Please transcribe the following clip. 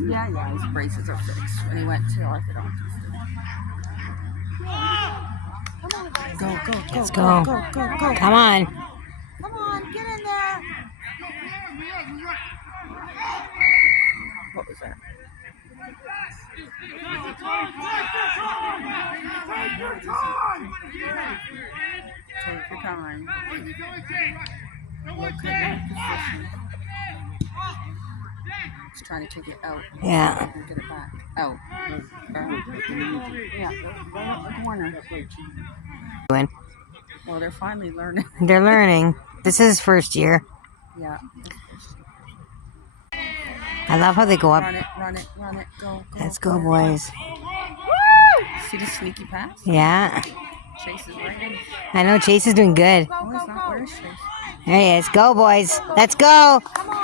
Yeah, his braces are fixed when he went to orthodontist. Go. Let's go. Go. Come on. Come on, get in there. What was that? Take your time. Look at your position. He's trying to take it out. Yeah. And get it back. Out. Yeah. Right up the corner. Well, they're finally learning. They're learning. This is first year. Yeah. I love how they go up. Run it. Go. Let's go, boys. See the sneaky pass? Yeah. Chase is right in. I know Chase is doing good. Oh, he's not. Where is Chase? There he is. Go, boys. Let's go. Come on.